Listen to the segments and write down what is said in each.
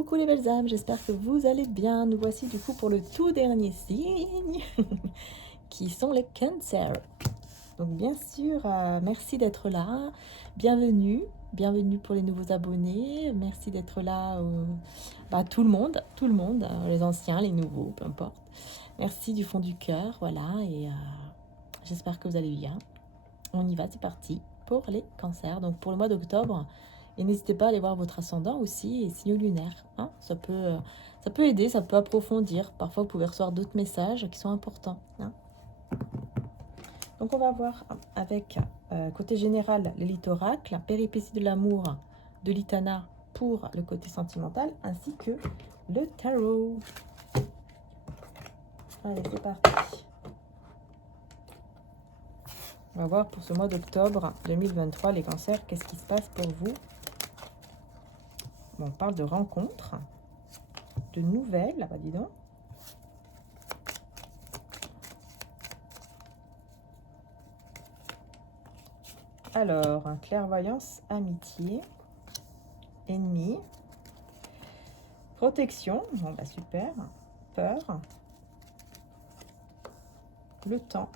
Coucou les belles âmes, j'espère que vous allez bien. Nous voici du coup pour le tout dernier signe, qui sont les cancers. Donc bien sûr, merci d'être là. Bienvenue, bienvenue pour les nouveaux abonnés. Merci d'être là, tout le monde, les anciens, les nouveaux, peu importe. Merci du fond du cœur, voilà, et j'espère que vous allez bien. On y va, c'est parti pour les cancers. Donc pour le mois d'octobre, et n'hésitez pas à aller voir votre ascendant aussi et signe lunaire. Hein, ça peut aider, ça peut approfondir. Parfois, vous pouvez recevoir d'autres messages qui sont importants. Hein. Donc on va voir avec côté général l'élite oracle, péripéties de l'amour de l'Itana pour le côté sentimental, ainsi que le tarot. Allez, c'est parti. On va voir pour ce mois d'octobre 2023, les cancers, qu'est-ce qui se passe pour vous. Bon, on parle de rencontres, de nouvelles, là-bas, dis donc. Alors, clairvoyance, amitié, ennemi, protection, bon bah super, peur, le temps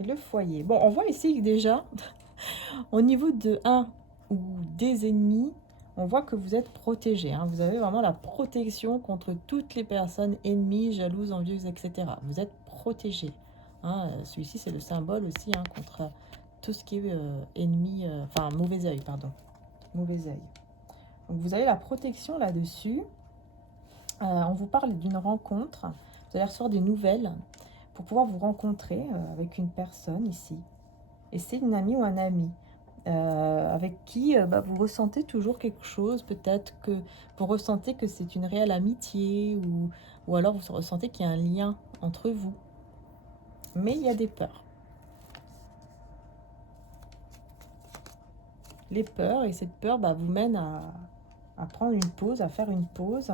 et le foyer. Bon, on voit ici que déjà, au niveau de un ou des ennemis, on voit que vous êtes protégé. Hein. Vous avez vraiment la protection contre toutes les personnes ennemies, jalouses, envieuses, etc. Vous êtes protégé. Hein. Celui-ci, c'est le symbole aussi contre tout ce qui est ennemi, mauvais œil, pardon. Mauvais œil. Donc vous avez la protection là-dessus. On vous parle d'une rencontre. Vous allez recevoir des nouvelles pour pouvoir vous rencontrer avec une personne ici. Et c'est une amie ou un ami avec qui vous ressentez toujours quelque chose. Peut-être que vous ressentez que c'est une réelle amitié ou alors vous ressentez qu'il y a un lien entre vous. Mais il y a des peurs. Les peurs, et cette peur vous mène à prendre une pause, à faire une pause,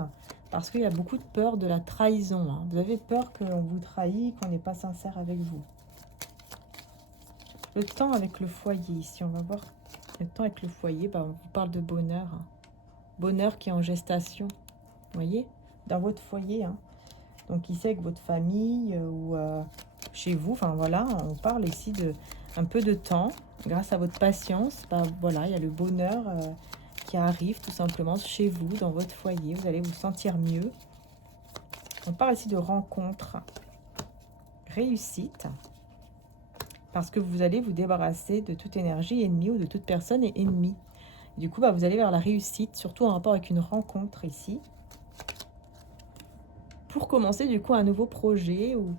parce qu'il y a beaucoup de peur de la trahison. Hein. Vous avez peur qu'on vous trahit, qu'on n'est pas sincère avec vous. Le temps avec le foyer, ici, on va voir le temps avec le foyer, on vous parle de bonheur. Hein. Bonheur qui est en gestation, vous voyez, dans votre foyer. Hein. Donc ici avec votre famille ou chez vous, enfin voilà, on parle ici de un peu de temps. Grâce à votre patience, voilà, il y a le bonheur qui arrive tout simplement chez vous, dans votre foyer. Vous allez vous sentir mieux. On parle ici de rencontre, réussite, parce que vous allez vous débarrasser de toute énergie ennemie ou de toute personne ennemie. Du coup, vous allez vers la réussite, surtout en rapport avec une rencontre ici. Pour commencer du coup un nouveau projet ou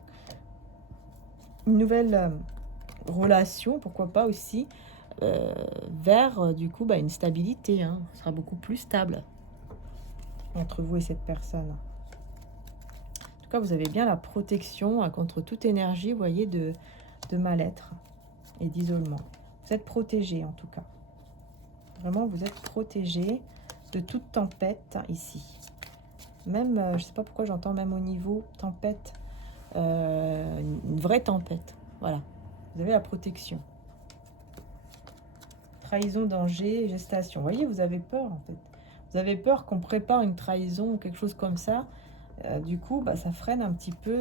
une nouvelle relation, pourquoi pas aussi, vers du coup une stabilité. Hein. Ce sera beaucoup plus stable entre vous et cette personne. En tout cas, vous avez bien la protection contre toute énergie, vous voyez, de mal-être et d'isolement. Vous êtes protégé en tout cas. Vraiment, vous êtes protégé de toute tempête ici. Même, je ne sais pas pourquoi j'entends même au niveau tempête, une vraie tempête. Voilà, vous avez la protection. Trahison, danger, gestation. Vous voyez, vous avez peur en fait. Vous avez peur qu'on prépare une trahison ou quelque chose comme ça. Du coup, ça freine un petit peu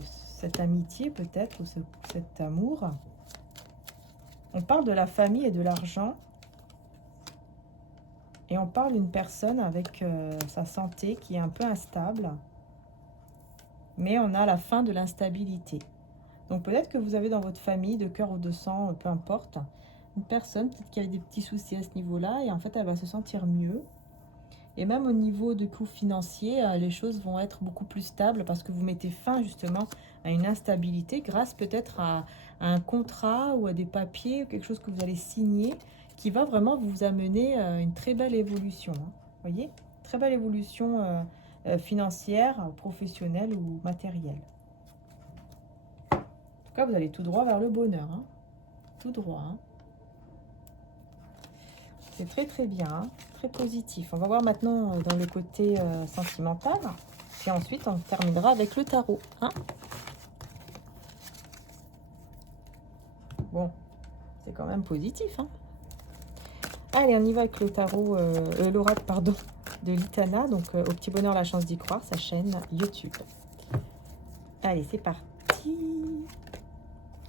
cette amitié peut-être, ou cet amour. On parle de la famille et de l'argent. Et on parle d'une personne avec sa santé qui est un peu instable. Mais on a la fin de l'instabilité. Donc peut-être que vous avez dans votre famille, de cœur ou de sang, peu importe, une personne qui a des petits soucis à ce niveau-là. Et en fait, elle va se sentir mieux. Et même au niveau du coût financier, les choses vont être beaucoup plus stables parce que vous mettez fin justement à une instabilité grâce peut-être à un contrat ou à des papiers, quelque chose que vous allez signer qui va vraiment vous amener une très belle évolution. Hein. Vous voyez, très belle évolution financière, professionnelle ou matérielle. En tout cas, vous allez tout droit vers le bonheur. Hein. Tout droit. Hein. C'est très très bien, hein, très positif. On va voir maintenant dans le côté sentimental. Et ensuite, on terminera avec le tarot. Hein. Bon, c'est quand même positif. Hein. Allez, on y va avec le tarot, l'oracle, pardon. de Litana, donc au petit bonheur la chance d'y croire, sa chaîne YouTube. Allez, c'est parti.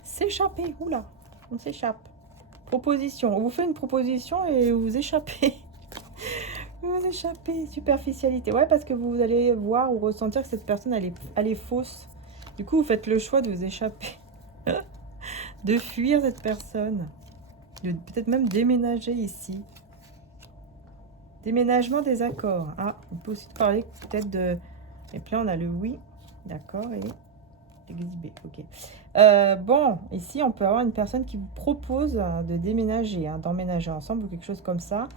S'échapper, oula, on s'échappe. Proposition, on vous fait une proposition et vous échappez. Vous échappez, superficialité. Ouais, parce que vous allez voir ou ressentir que cette personne, elle est fausse. Du coup, vous faites le choix de vous échapper. De fuir cette personne. De peut-être même déménager ici. Déménagement des accords. Ah, on peut aussi parler peut-être de... Et puis là, on a le oui. D'accord, et exhibé. Ok. Bon, ici, on peut avoir une personne qui vous propose de déménager, hein, d'emménager ensemble ou quelque chose comme ça.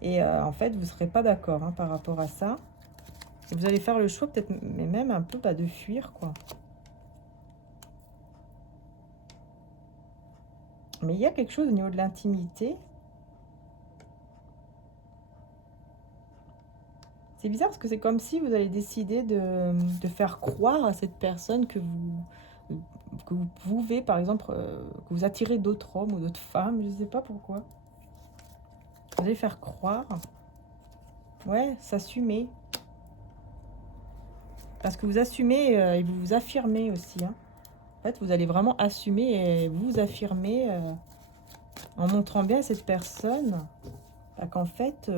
Et en fait, vous ne serez pas d'accord hein, par rapport à ça. Et vous allez faire le choix, peut-être, mais même un peu de fuir, quoi. Mais il y a quelque chose au niveau de l'intimité. C'est bizarre parce que c'est comme si vous allez décider de faire croire à cette personne que vous pouvez, par exemple, que vous attirez d'autres hommes ou d'autres femmes. Je ne sais pas pourquoi. Vous allez faire croire. Ouais, s'assumer. Parce que vous assumez et vous vous affirmez aussi. Hein. En fait, vous allez vraiment assumer et vous affirmer en montrant bien à cette personne qu'en fait,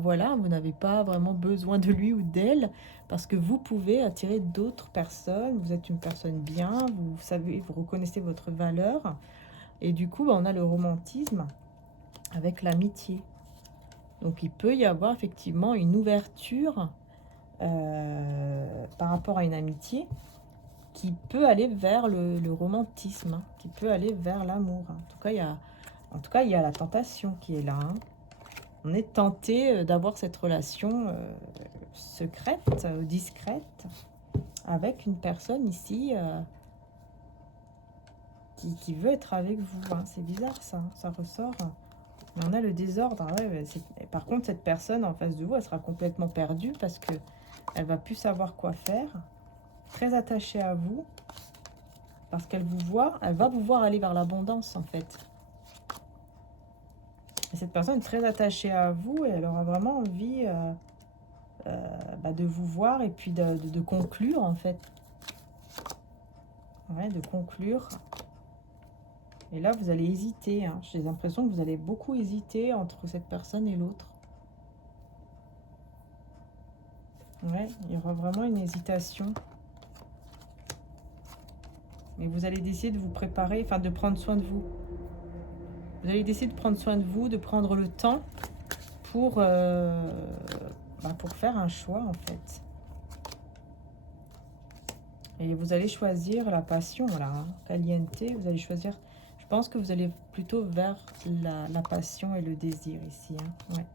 voilà, vous n'avez pas vraiment besoin de lui ou d'elle parce que vous pouvez attirer d'autres personnes. Vous êtes une personne bien, vous savez, vous reconnaissez votre valeur. Et du coup, on a le romantisme avec l'amitié. Donc, il peut y avoir effectivement une ouverture par rapport à une amitié qui peut aller vers le romantisme, hein, qui peut aller vers l'amour. En tout cas, il y a la tentation qui est là. Hein. On est tenté d'avoir cette relation secrète, discrète, avec une personne ici qui veut être avec vous. Hein. C'est bizarre ça, hein, ça ressort. Mais on a le désordre. Hein, ouais, par contre, cette personne en face de vous, elle sera complètement perdue parce que elle va plus savoir quoi faire. Très attachée à vous. Parce qu'elle vous voit, elle va vous voir aller vers l'abondance en fait. Et cette personne est très attachée à vous et elle aura vraiment envie de vous voir et puis de conclure en fait. Ouais, de conclure. Et là, vous allez hésiter. Hein. J'ai l'impression que vous allez beaucoup hésiter entre cette personne et l'autre. Ouais, il y aura vraiment une hésitation. Mais vous allez décider de vous préparer, enfin de prendre soin de vous. Vous allez décider de prendre soin de vous, de prendre le temps pour faire un choix en fait. Et vous allez choisir la passion, là, hein, caliente, vous allez choisir, je pense que vous allez plutôt vers la passion et le désir ici. Hein, ouais.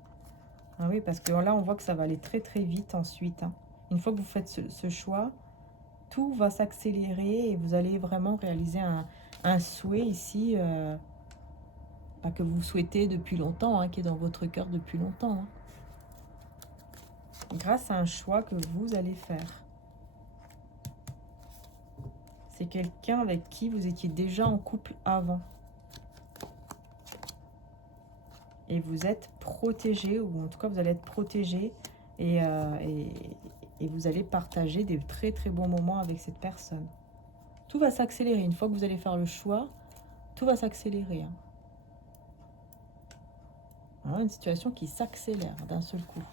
Ah oui, parce que là, on voit que ça va aller très très vite ensuite. Hein. Une fois que vous faites ce choix, tout va s'accélérer et vous allez vraiment réaliser un souhait ici que vous souhaitez depuis longtemps, hein, qui est dans votre cœur depuis longtemps. Hein. Grâce à un choix que vous allez faire. C'est quelqu'un avec qui vous étiez déjà en couple avant. Et vous êtes protégé, ou en tout cas vous allez être protégé et vous allez partager des très très bons moments avec cette personne. Tout va s'accélérer. Une fois que vous allez faire le choix, tout va s'accélérer. Hein. Alors, une situation qui s'accélère d'un seul coup.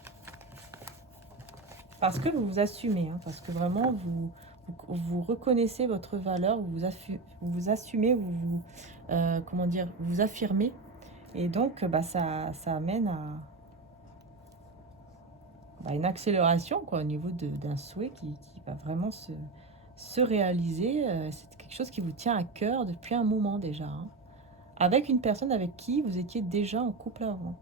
Parce que vous vous assumez, hein, parce que vraiment vous reconnaissez votre valeur, vous assumez, vous affirmez. Et donc, ça amène à une accélération quoi, au niveau d'un souhait qui va vraiment se réaliser. C'est quelque chose qui vous tient à cœur depuis un moment déjà. Hein, avec une personne avec qui vous étiez déjà en couple avant.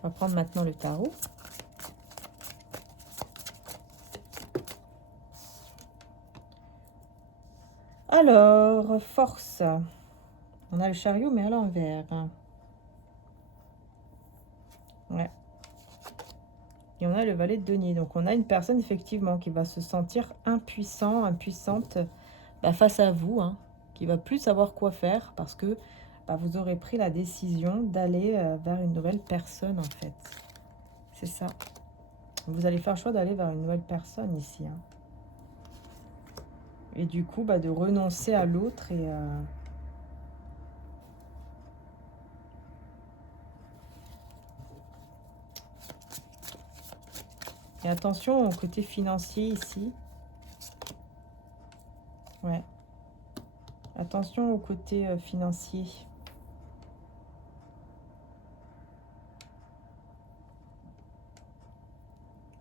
On va prendre maintenant le tarot. Alors, force. On a le chariot, mais à l'envers. Ouais. Et on a le valet de denier. Donc, on a une personne, effectivement, qui va se sentir impuissante face à vous, hein, qui va plus savoir quoi faire parce que vous aurez pris la décision d'aller vers une nouvelle personne en fait. C'est ça. Vous allez faire le choix d'aller vers une nouvelle personne ici. Hein. Et du coup, de renoncer à l'autre et attention au côté financier ici. Ouais. Attention au côté financier.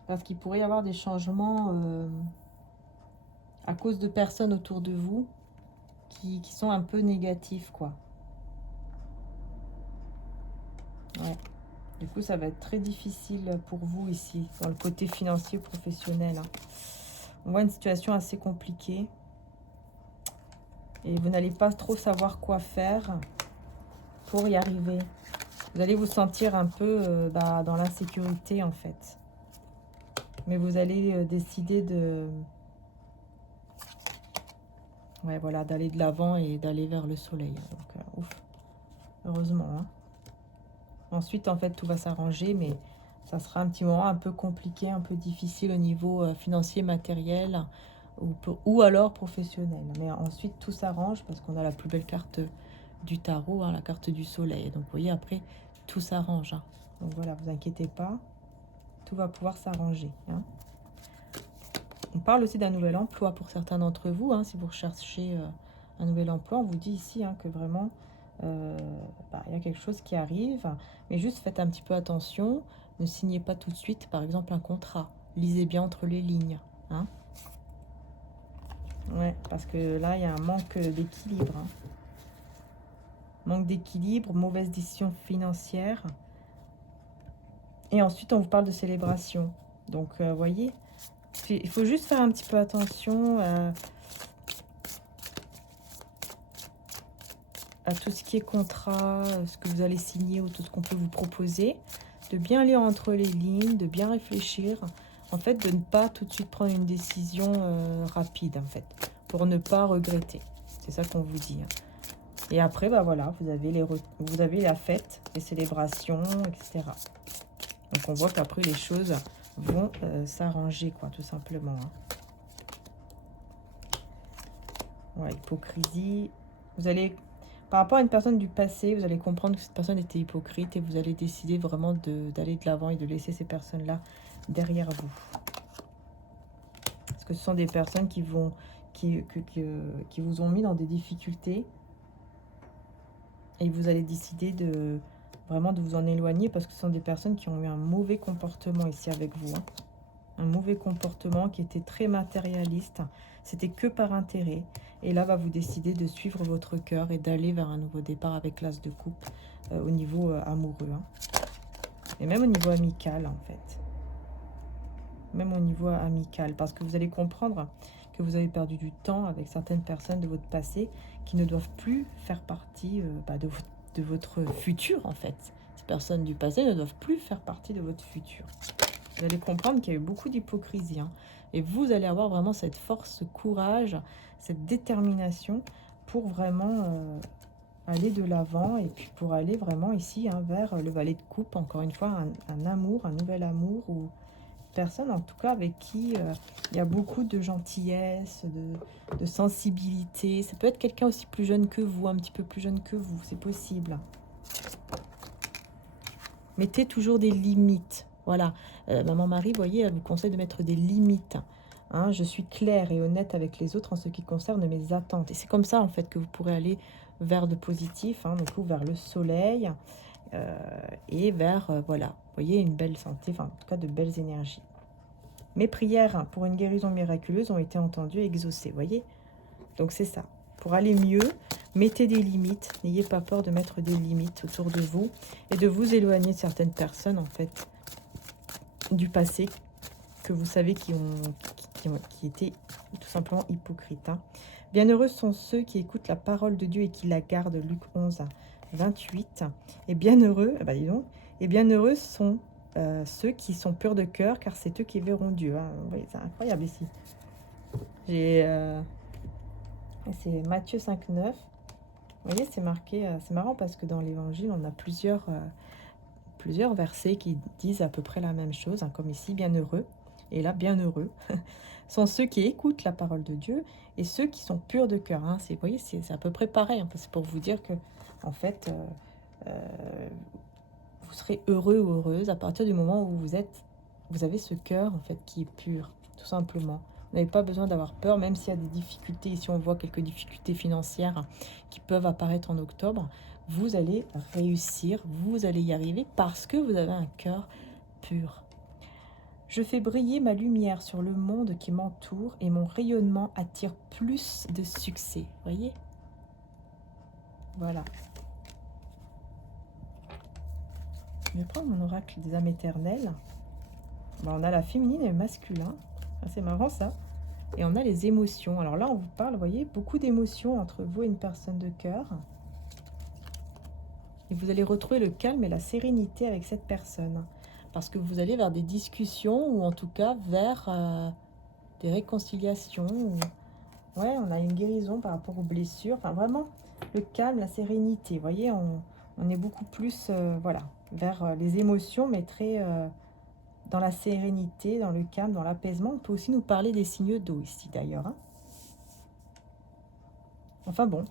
Parce qu'il pourrait y avoir des changements à cause de personnes autour de vous qui sont un peu négatifs, quoi. Ouais. Du coup, ça va être très difficile pour vous ici, dans le côté financier professionnel. Hein. On voit une situation assez compliquée. Et vous n'allez pas trop savoir quoi faire pour y arriver. Vous allez vous sentir un peu dans l'insécurité, en fait. Mais vous allez décider de... Ouais, voilà, d'aller de l'avant et d'aller vers le soleil. Donc, ouf. Heureusement, hein. Ensuite, en fait, tout va s'arranger, mais ça sera un petit moment un peu compliqué, un peu difficile au niveau financier, matériel ou alors professionnel. Mais ensuite, tout s'arrange parce qu'on a la plus belle carte du tarot, hein, la carte du soleil. Donc, vous voyez, après, tout s'arrange. Hein. Donc, voilà, vous inquiétez pas, tout va pouvoir s'arranger. Hein. On parle aussi d'un nouvel emploi pour certains d'entre vous. Hein, si vous recherchez un nouvel emploi, on vous dit ici que vraiment... il y a quelque chose qui arrive, mais juste faites un petit peu attention, ne signez pas tout de suite par exemple un contrat, lisez bien entre les lignes, hein. Ouais, parce que là il y a un manque d'équilibre, hein. Manque d'équilibre, mauvaise décision financière, et ensuite on vous parle de célébration, donc voyez, il faut juste faire un petit peu attention à tout ce qui est contrat, ce que vous allez signer ou tout ce qu'on peut vous proposer, de bien lire entre les lignes, de bien réfléchir, en fait, de ne pas tout de suite prendre une décision rapide, en fait, pour ne pas regretter. C'est ça qu'on vous dit. Hein. Et après, voilà, vous avez la fête, les célébrations, etc. Donc, on voit qu'après, les choses vont s'arranger, quoi, tout simplement. Hein. Ouais, hypocrisie. Vous allez... Par rapport à une personne du passé, vous allez comprendre que cette personne était hypocrite et vous allez décider vraiment d'aller de l'avant et de laisser ces personnes-là derrière vous. Parce que ce sont des personnes qui vous ont mis dans des difficultés et vous allez décider vraiment de vous en éloigner parce que ce sont des personnes qui ont eu un mauvais comportement ici avec vous. Hein. Un mauvais comportement qui était très matérialiste. C'était que par intérêt. Et là, vous décidez de suivre votre cœur et d'aller vers un nouveau départ avec l'as de coupe au niveau amoureux. Hein. Et même au niveau amical, en fait. Même au niveau amical. Parce que vous allez comprendre que vous avez perdu du temps avec certaines personnes de votre passé qui ne doivent plus faire partie de votre futur, en fait. Ces personnes du passé ne doivent plus faire partie de votre futur. Vous allez comprendre qu'il y a eu beaucoup d'hypocrisie. Hein, et vous allez avoir vraiment cette force, ce courage, cette détermination pour vraiment aller de l'avant. Et puis pour aller vraiment ici vers le valet de coupe. Encore une fois, un amour, un nouvel amour. Ou personne en tout cas avec qui il y a beaucoup de gentillesse, de sensibilité. Ça peut être quelqu'un aussi plus jeune que vous, un petit peu plus jeune que vous. C'est possible. Mettez toujours des limites. Voilà, Maman Marie, vous voyez, elle vous conseille de mettre des limites. Hein, je suis claire et honnête avec les autres en ce qui concerne mes attentes. Et c'est comme ça, en fait, que vous pourrez aller vers de positif, hein, donc vers le soleil et vers, voilà, vous voyez, une belle santé, enfin, en tout cas, de belles énergies. Mes prières pour une guérison miraculeuse ont été entendues et exaucées, vous voyez. Donc, c'est ça. Pour aller mieux, mettez des limites. N'ayez pas peur de mettre des limites autour de vous et de vous éloigner de certaines personnes, en fait, du passé que vous savez qui étaient tout simplement hypocrites. Hein. Bienheureux sont ceux qui écoutent la parole de Dieu et qui la gardent, Luc 11, 28. Et bienheureux, dis donc, et bienheureux sont ceux qui sont purs de cœur, car c'est eux qui verront Dieu. Hein. Oui, c'est incroyable ici. C'est Matthieu 5,9. Vous voyez, c'est marqué, c'est marrant parce que dans l'évangile, on a plusieurs versets qui disent à peu près la même chose, hein, comme ici, bienheureux. Et là, bienheureux sont ceux qui écoutent la parole de Dieu et ceux qui sont purs de cœur. Hein. Vous voyez, c'est à peu près pareil. Hein, c'est pour vous dire que, en fait, vous serez heureux ou heureuse à partir du moment où vous avez ce cœur, en fait, qui est pur, tout simplement. Vous n'avez pas besoin d'avoir peur, même s'il y a des difficultés. Ici, on voit quelques difficultés financières qui peuvent apparaître en octobre. Vous allez réussir, vous allez y arriver parce que vous avez un cœur pur. Je fais briller ma lumière sur le monde qui m'entoure et mon rayonnement attire plus de succès. Voyez? Voilà. Je vais prendre mon oracle des âmes éternelles. Bon, on a la féminine et le masculin. Ah, c'est marrant ça. Et on a les émotions. Alors là, on vous parle, vous voyez, beaucoup d'émotions entre vous et une personne de cœur. Et vous allez retrouver le calme et la sérénité avec cette personne. Parce que vous allez vers des discussions ou en tout cas vers des réconciliations. Ouais, on a une guérison par rapport aux blessures. Enfin, vraiment, le calme, la sérénité. Vous voyez, on est beaucoup plus voilà, vers les émotions, mais très dans la sérénité, dans le calme, dans l'apaisement. On peut aussi nous parler des signes d'eau ici, d'ailleurs. Hein. Enfin bon,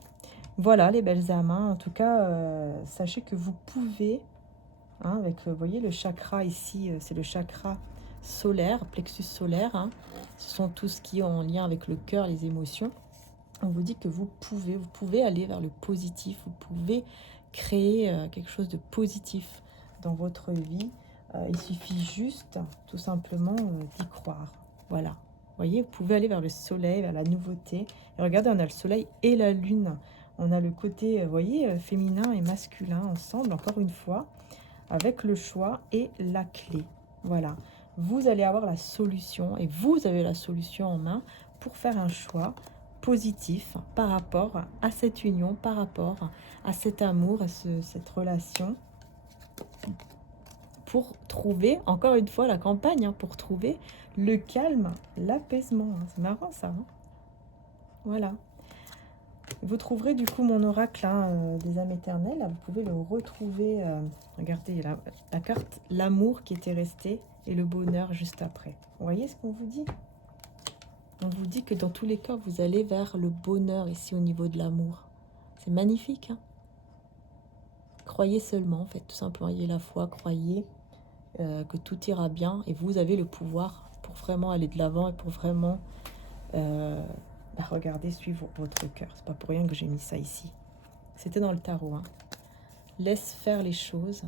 voilà les belles âmes. Hein. En tout cas, sachez que vous pouvez, hein, avec, vous voyez, le chakra ici, c'est le chakra solaire, plexus solaire. Hein. Ce sont tout ce qui est en lien avec le cœur, les émotions. On vous dit que vous pouvez aller vers le positif, vous pouvez créer quelque chose de positif dans votre vie. Il suffit juste, tout simplement, d'y croire. Voilà. Vous voyez, vous pouvez aller vers le soleil, vers la nouveauté. Et regardez, on a le soleil et la lune. On a le côté, vous voyez, féminin et masculin ensemble, encore une fois, avec le choix et la clé. Voilà. Vous allez avoir la solution et vous avez la solution en main pour faire un choix positif par rapport à cette union, par rapport à cet amour, à cette relation, pour trouver, encore une fois, la campagne, hein, pour trouver le calme, l'apaisement. Hein. C'est marrant ça. Hein. Voilà. Vous trouverez du coup mon oracle hein, des âmes éternelles. Vous pouvez le retrouver. Regardez la carte, l'amour qui était resté et le bonheur juste après. Vous voyez ce qu'on vous dit? On vous dit que dans tous les cas, vous allez vers le bonheur ici au niveau de l'amour. C'est magnifique. Hein. Croyez seulement, en fait, tout simplement. Ayez la foi, croyez que tout ira bien. Et vous avez le pouvoir pour vraiment aller de l'avant et pour vraiment regardez, suivre votre cœur. C'est pas pour rien que j'ai mis ça ici. C'était dans le tarot. Hein. Laisse faire les choses,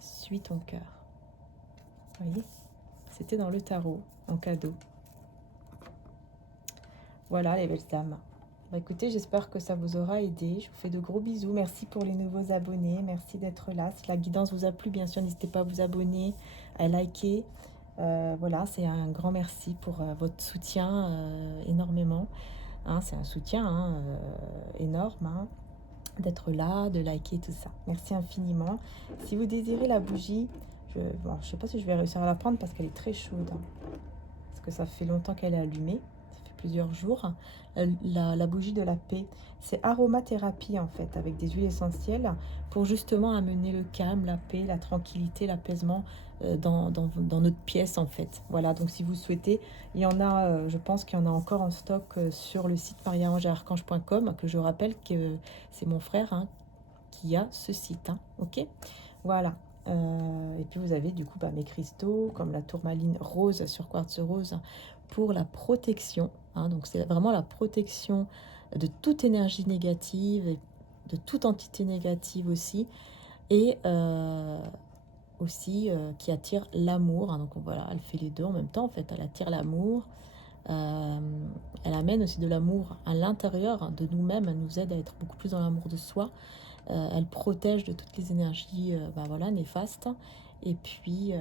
suis ton cœur. Vous voyez? C'était dans le tarot, en cadeau. Voilà les belles dames. Bah, écoutez, j'espère que ça vous aura aidé. Je vous fais de gros bisous. Merci pour les nouveaux abonnés. Merci d'être là. Si la guidance vous a plu, bien sûr, n'hésitez pas à vous abonner, à liker. Voilà, c'est un grand merci pour votre soutien énormément. Hein, c'est un soutien énorme hein, d'être là, de liker tout ça. Merci infiniment. Si vous désirez la bougie, je ne sais pas si je vais réussir à la prendre parce qu'elle est très chaude. Hein, parce que ça fait longtemps qu'elle est allumée. Plusieurs jours, la bougie de la paix. C'est aromathérapie en fait, avec des huiles essentielles pour justement amener le calme, la paix, la tranquillité, l'apaisement dans notre pièce en fait. Voilà, donc si vous souhaitez, il y en a, je pense qu'il y en a encore en stock sur le site mariaangearchange.com, que je rappelle que c'est mon frère hein, qui a ce site. Hein, ok, voilà. Et puis vous avez du coup mes cristaux comme la tourmaline rose sur quartz rose pour la protection. Hein, donc c'est vraiment la protection de toute énergie négative, et de toute entité négative aussi. Et aussi qui attire l'amour. Hein, donc voilà, elle fait les deux en même temps en fait. Elle attire l'amour. Elle amène aussi de l'amour à l'intérieur hein, de nous-mêmes. Elle nous aide à être beaucoup plus dans l'amour de soi. Elle protège de toutes les énergies voilà, néfastes. Et puis,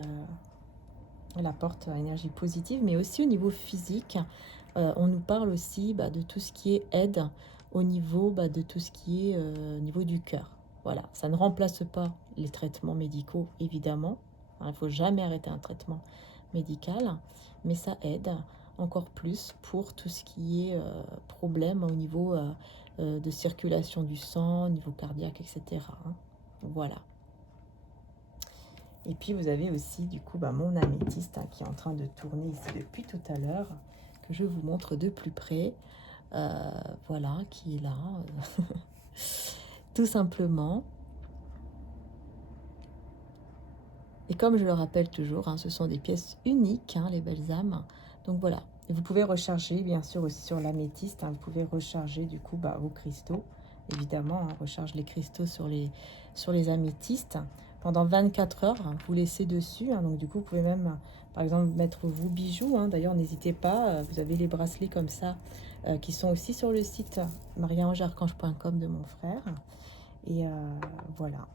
elle apporte énergie positive, mais aussi au niveau physique. On nous parle aussi de tout ce qui est aide au niveau de tout ce qui est au niveau du cœur. Voilà, ça ne remplace pas les traitements médicaux, évidemment. Il ne faut jamais arrêter un traitement médical, mais ça aide. encore plus pour tout ce qui est problème au niveau de circulation du sang, au niveau cardiaque, etc. Hein. Voilà. Et puis vous avez aussi du coup mon améthyste qui est en train de tourner ici depuis tout à l'heure, que je vous montre de plus près. Voilà, qui est là, tout simplement. Et comme je le rappelle toujours, ce sont des pièces uniques, les balsames. Donc voilà. Et vous pouvez recharger, bien sûr, aussi sur l'améthyste. Vous pouvez recharger du coup vos cristaux. Évidemment, on recharge les cristaux sur les améthystes. Pendant 24 heures, vous laissez dessus. Donc du coup, vous pouvez même, par exemple, mettre vos bijoux. D'ailleurs, n'hésitez pas. Vous avez les bracelets comme ça, qui sont aussi sur le site mariaangearchange.com de mon frère. Et voilà.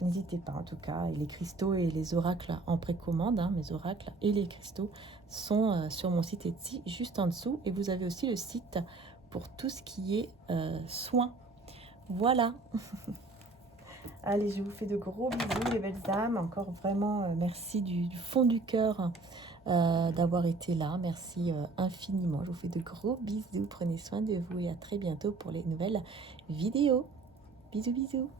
N'hésitez pas en tout cas, et les cristaux et les oracles en précommande, mes oracles et les cristaux sont sur mon site Etsy juste en dessous. Et vous avez aussi le site pour tout ce qui est soins. Voilà. Allez, je vous fais de gros bisous les belles âmes. Encore vraiment merci du fond du cœur d'avoir été là. Merci infiniment. Je vous fais de gros bisous. Prenez soin de vous et à très bientôt pour les nouvelles vidéos. Bisous, bisous.